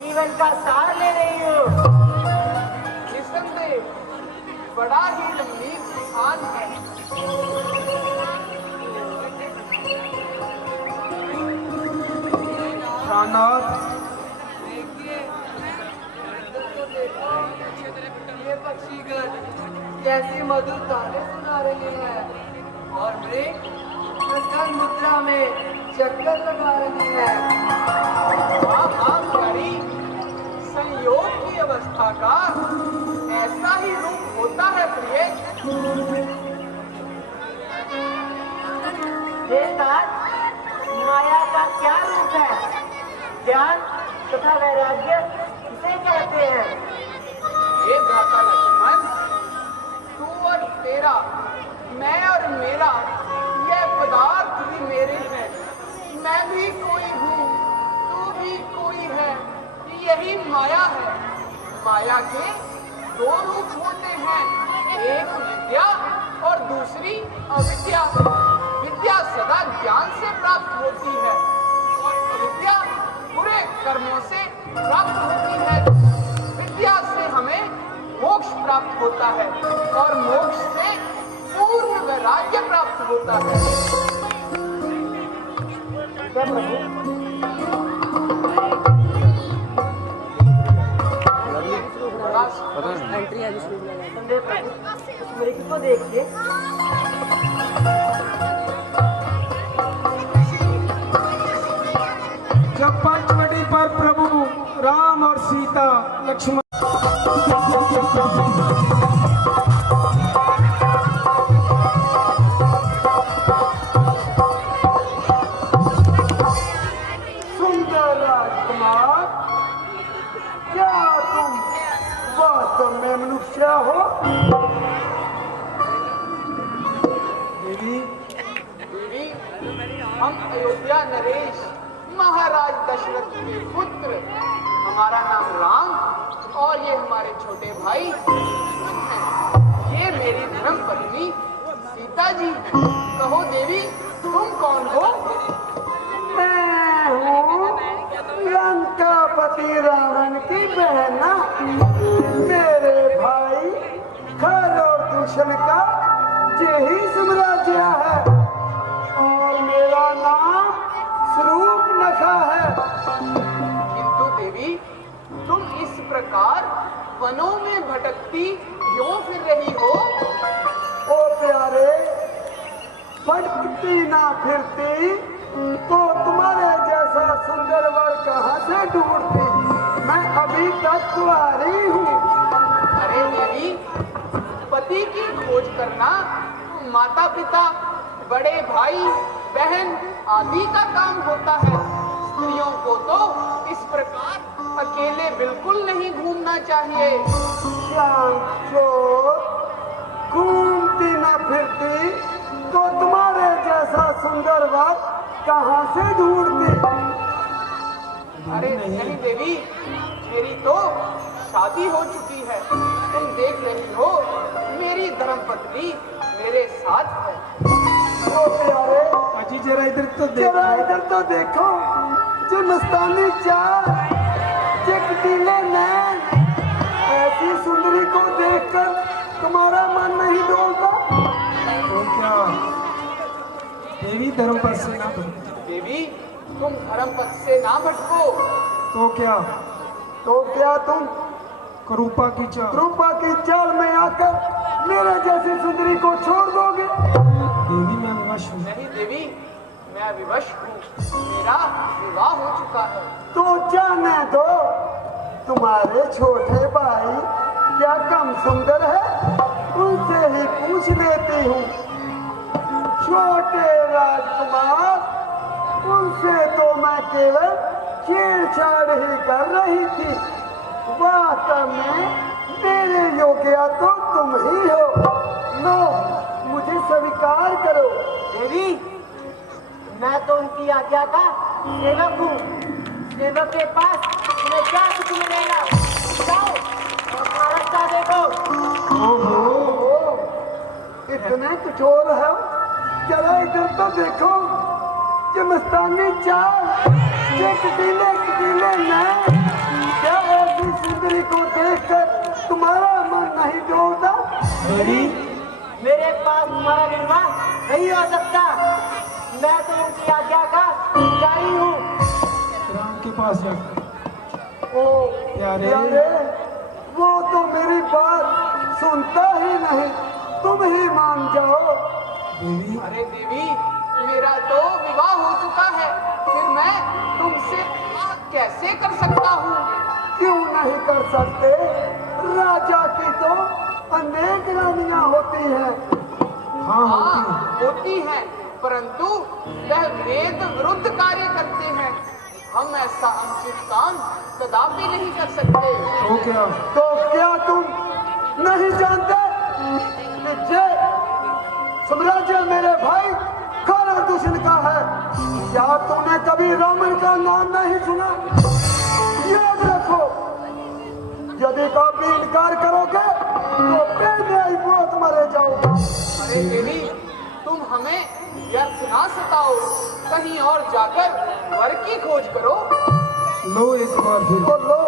जीवन का सार ले रही हूँ। निसंदेह बड़ा ही गंभीर स्थान है। ये पक्षीगण कैसी मधुर ताने सुना रहे हैं और मृग प्रसन्न मुद्रा में चक्कर लगा रहे हैं। हाँ प्यारी, संयोग की अवस्था का ऐसा ही रूप होता है प्रिय। माया का क्या रूप है? ज्ञान तथा वैराग्य इसे कहते हैं। ये भ्राता लक्ष्मण, तू और तेरा, मैं और मेरा, यह पदार्थ भी मेरे हैं। मैं भी कोई हूँ, तू भी कोई है। यही माया है। माया के दो रूप होते हैं, एक विद्या और दूसरी अविद्या। विद्या सदा ज्ञान से प्राप्त होती है और अविद्या बुरे कर्मों से प्राप्त होती है। विद्या से हमें मोक्ष प्राप्त होता है और मोक्ष से पूर्ण वैराग्य प्राप्त होता है। एंट्री है को देखिए। जब पंचवटी पर प्रभु राम और सीता लक्ष्मण सुंदर राजकुमार, क्या तुम वास्तव में मनुष्य हो? देवी, हम अयोध्या नरेश महाराज दशरथ के पुत्र, हमारा नाम राम और ये हमारे छोटे भाई लक्ष्मण हैं। ये मेरी धर्म पत्नी सीता जी। कहो देवी, तुम कौन हो? मैं हूँ लंकापति रावण की बहन। मेरे भाई खल और दूषण का यही साम्राज्य है और मेरा नाम शूर्पणखा है। किंतु देवी, तुम इस प्रकार वनों में भटकती क्यों फिर रही हो? ओ प्यारे, भटकती ना फिरती तो तुम्हारे जैसा सुंदर वर कहाँ से ढूंढती? मैं अभी तक कुंवारी हूँ। अरे देवी, पति की खोज करना माता पिता, बड़े भाई बहन आदि का काम होता है। स्त्रियों को तो इस प्रकार अकेले बिल्कुल नहीं घूमना चाहिए। घूमती ना फिरती तो तुम्हारे जैसा सुंदर वर कहाँ से ढूंढती? अरे नहीं देवी, मेरी तो शादी हो चुकी है। तुम देख रही हो, मेरी धर्मपत्नी मेरे साथ है। ओ प्यारे, अजी जरा इधर तो जरा देखो। इधर तो देखो। जो मस्तानी चाल, जो कटीले नैन, ऐसी सुंदरी को देखकर तुम्हारा मन नहीं डोलता? तो क्या देवी धर्म पर से ना भटको? देवी, तुम धर्म पथ से ना भटको। तो क्या तो क्या तुम करूपा की चाल? रूपा की चाल में आकर मेरे जैसी सुंदरी को छोड़ दोगे? देवी मैं विवश हूँ। नहीं देवी, मैं विवश हूँ। मेरा विवाह हो चुका है। तो जाने दो। तुम्हारे छोटे भाई क्या कम सुंदर है? उनसे ही पूछ लेती हूँ। छोटे राजकुमार, उनसे तो मैं केवल छेड़छाड़ ही कर रही थी। वास्तव में मेरे योग्य तो तुम ही हो। लो, मुझे स्वीकार करो। देवी, मैं तो उनकी आज्ञा का सेवक हूँ। सेवक के पास तुम्हें क्या कुछ मिलेगा? जाओ और रास्ता देखो। ओहो, इतने कठोर है। जरा इधर तो देखो। ये मस्तानी चाल, ये कटीले कटीले नैन, सकता। मैं तो उनकी आज्ञा का जारी हूँ। राम के पास जाकर ओ प्यारे। प्यारे, वो तो मेरी बात सुनता ही नहीं, तुम ही मान जाओ। देवी अरे देवी, मेरा तो विवाह हो चुका है, फिर मैं तुमसे विवाह कैसे कर सकता हूँ? क्यों नहीं कर सकते? राजा की तो अनेक रानियां होती हैं। हाँ हाँ, होती होती हैं, परंतु वह वेद विरुद्ध कार्य करते हैं। हम ऐसा अनुचित काम कदापि नहीं कर सकते। तो क्या? तो क्या तुम नहीं जानते कि जे साम्राज्य मेरे भाई खाना दूषण का है? क्या तूने कभी रावण का नाम नहीं सुना? याद रखो, यदि कभी इनकार करोगे तो पेड़ में आई मौत मरे जाओगे। अरे देवी, तुम हमें व्यर्थ ना सताओ, कहीं और जाकर वर की खोज करो। लो एक बार फिर। तो लो,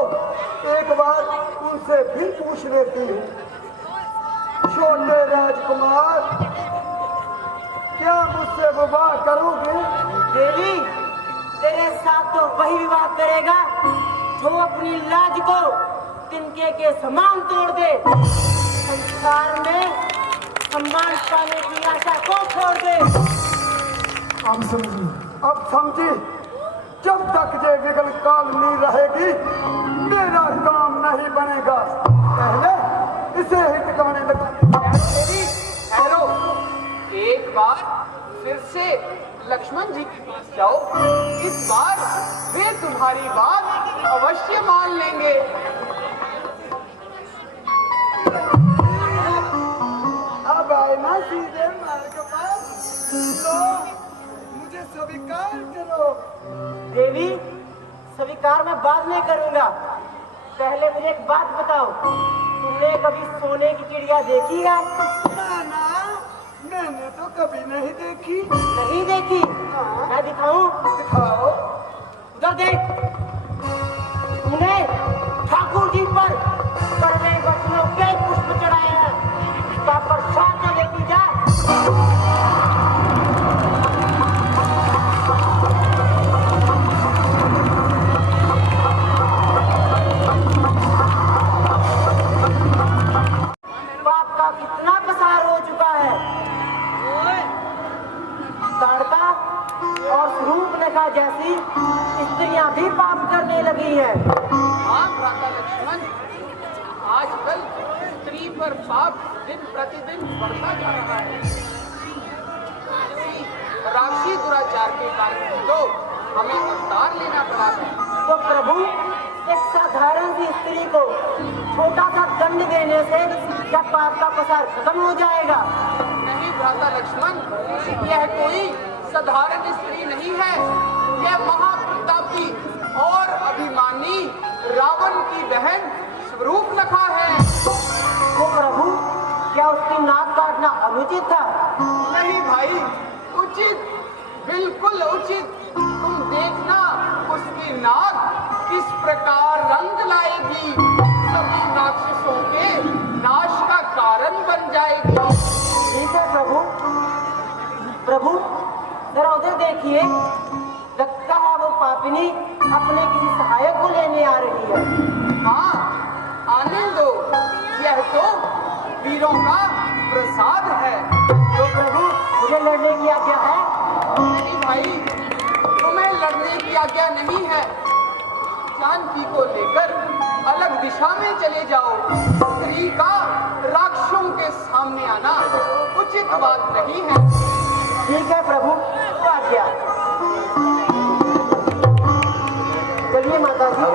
एक बार उनसे फिर पूछ लेती हूँ। छोटे राजकुमार, क्या मुझसे विवाह करोगे? देवी, तेरे साथ तो वही विवाह करेगा जो अपनी लाज को तिनके के समान तोड़ दे, संसार में सम्मान पाने की आशा को छोड़ दे। अब समझी। अब समझी, जब तक ये विगल काल नहीं रहेगी मेरा काम नहीं बनेगा। पहले इसे ही टिकाने लगा। देवी, ठहरो, एक बार फिर से लक्ष्मण जी के पास जाओ। इस बार वे तुम्हारी बात अवश्य मान लेंगे। अब आए ना सीधे मार्ग पर। लो, मुझे स्वीकार करो। देवी, स्वीकार मैं बाद में करूंगा। पहले मुझे एक बात बताओ, तुमने कभी सोने की चिड़िया देखी है? ना, मैंने तो कभी नहीं देखी। नहीं देखी? मैं दिखाऊं? दिखाओ। उधर देख, तूने ठाकुर जी पर कड़वे वचनों के पुष्प चढ़ाए हैं, इसका प्रसाद तो लेती जा। पाप का कितना प्रसार हो चुका है। ताड़का और रूपरेखा जैसी स्त्रियां भी पाप करने लगी हैं। हाँ भ्राता लक्ष्मण, आजकल स्त्री पर पाप दिन प्रतिदिन बढ़ता जा रहा है। इसी राक्षसी दुराचार के कारण तो हमें अवतार लेना पड़ा है। तो प्रभु, एक साधारण सी स्त्री को छोटा सा दंड देने से क्या पाप का प्रसार खत्म हो जाएगा? नहीं भ्राता लक्ष्मण, यह कोई साधारण स्त्री नहीं है, यह महाप्रतापी और अभिमानी रावण की बहन स्वरूपनखा है। तो प्रभु, क्या उसकी नाक काटना अनुचित था? नहीं भाई, उचित, बिल्कुल उचित। तुम देखना उसकी नाक किस प्रकार रंग लाएगी, सभी राक्षसों के नाश का कारण बन जाएगी। ठीक है प्रभु। प्रभु, जरा उधर देखिए, लगता है वो पापिनी अपने किसी सहायक को लेने आ रही है। हाँ, आने दो, यह तो वीरों का प्रसाद है। तो प्रभु, मुझे लड़ने की आज्ञा है? नहीं भाई, तुम्हें लड़ने की आज्ञा नहीं है। जानकी को लेकर अलग दिशा में चले जाओ। स्त्री का राक्षसों के सामने आना उचित बात नहीं है। ठीक है प्रभु, तो आज्ञा। चलिए माता जी।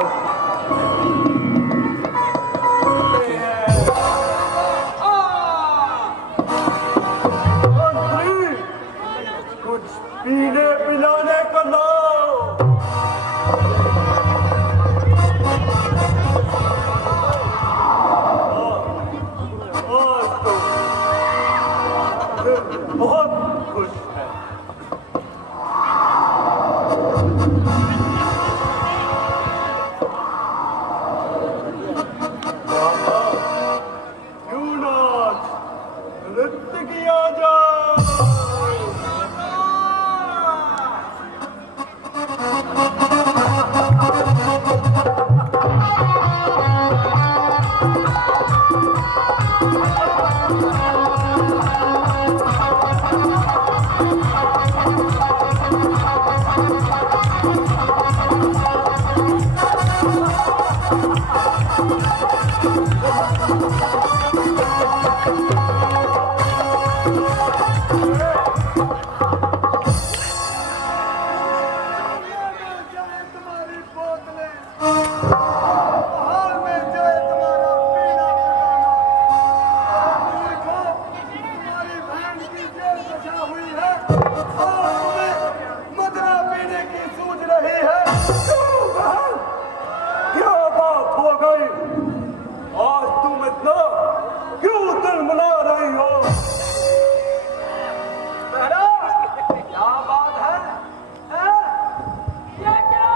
मंत्री, कुछ पीने पिलाने को लाओ। बहुत खुश है। तुम्हारी बोतलें बाहर में जाए तुम्हारा पीना देखो तुम्हारी बहन की जेल बचा हुई है और तुम्हें मदरा पीने की सूझ रही है। क्या बात हो गई? आज तुम इतना क्यों दिल मना रही हो? क्या बात है? ये क्या?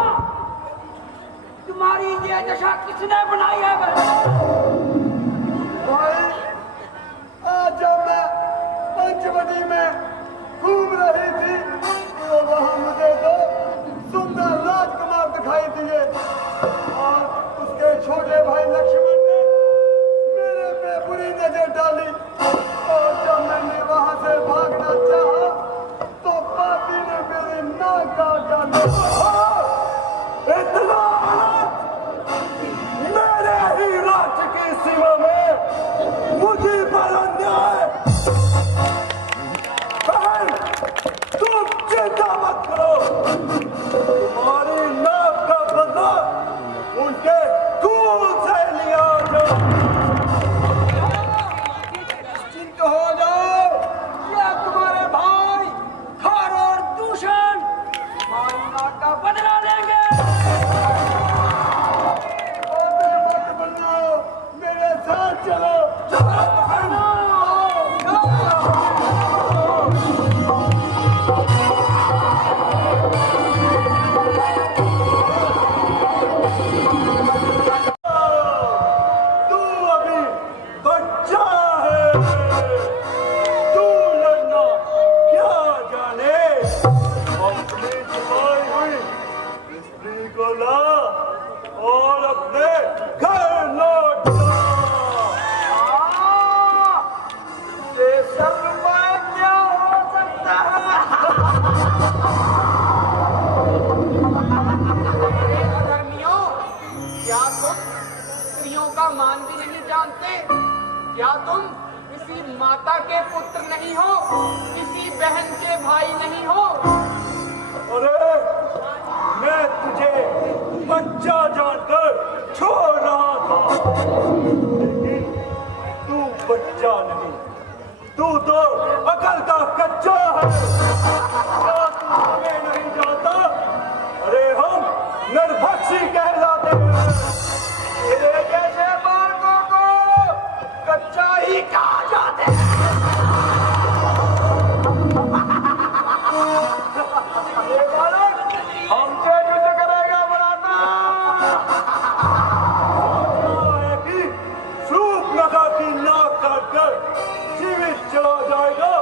तुम्हारी ये दशा किसने बनाई है? भाई आज जब मैं पंचवटी में घूम रही थी तो वहां मुझे दो सुंदर राजकुमार दिखाई दिए और उसके छोटे भाई लक्ष्मण ने मेरे पे बुरी नजर डाली और जब मैंने वहां से भागना चाहा तो पापी ने मेरी नाक काट डाली। इतना मेरे ही राज्य की सीमा में मुझे पर अन्याय। बहन, तुम चिंता मत करो, तुम्हारी नाक का बदला उनके खून से लिया जाए। निश्चिंत हो जाओ, ये तुम्हारे भाई खर और दूषण तुम्हारी नाक का बदला लेंगे। मत बनाओ, मेरे साथ चलो। तू अभी बच्चा है, तू लड़ना क्या जाने। अपनी छुपाई हुई स्त्री को ला और अपने घर लौट जा। ये सब उपाय क्या हो सकता है? धर्मियों, क्या तुम स्त्रियों का मान भी नहीं जानते? क्या तुम किसी माता के पुत्र नहीं हो, किसी बहन के भाई नहीं हो? अरे मैं तुझे बच्चा जानकर छोड़ रहा था, लेकिन तू बच्चा नहीं, तू तो अकल का कच्चा है। क्या तू हमें नहीं जानता? अरे हम नरभक्षी कहलाते हैं। तेरे जैसे बालकों को कच्चा ही कहा जाते हैं। ये बालक हमसे युद्ध करेगा बनाता। है कि शूर्पणखा की नाक काटकर जीवित चला जाएगा,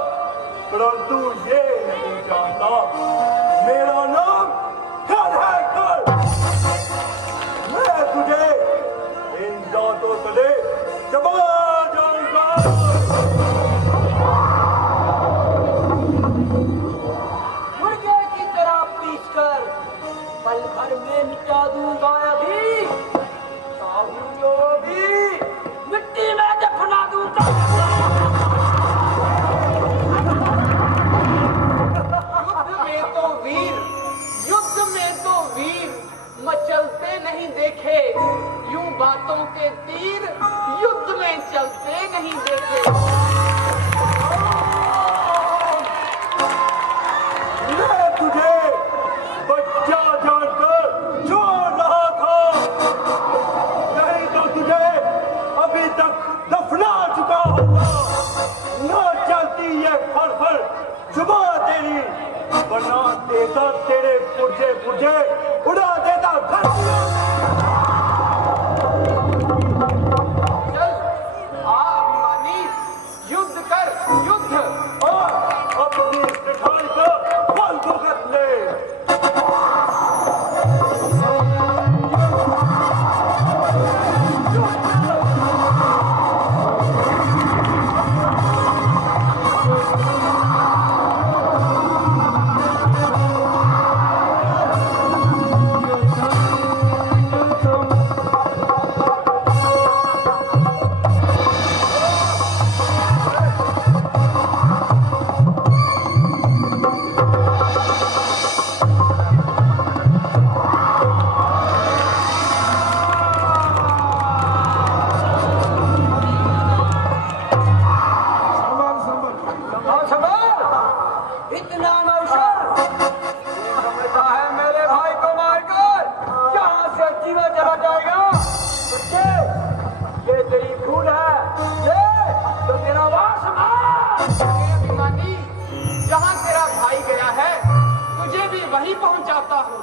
परंतु ये नहीं जानता मेरा नाम खर है खर। मैं तुझे इन दांतों तले चबा जाऊंगा। मुर्गे की तरह पीसकर पल भर में मिटा दूंगा। अभी साहू जो भी मिट्टी में दफना दूंगा। युद्ध में तो वीर मचलते नहीं देखे, यूं बातों के तीर युद्ध में चलते नहीं देखे। मैं तुझे बच्चा जानकर छोड़ रहा था, नहीं तो तुझे अभी तक दफना चुका होता। न चलती ये फर जुबा तेरी, वरना देता तेरे पुर्जे पुर्जे उड़ा देता धरती। चल, आ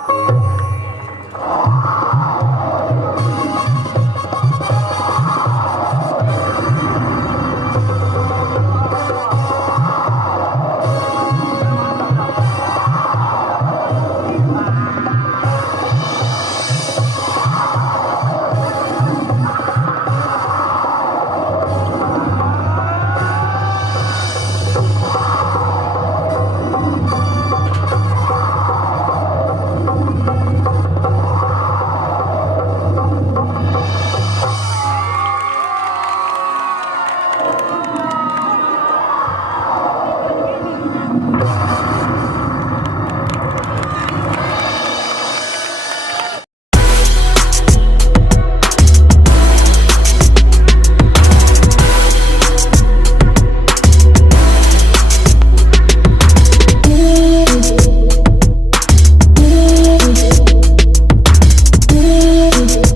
हाँ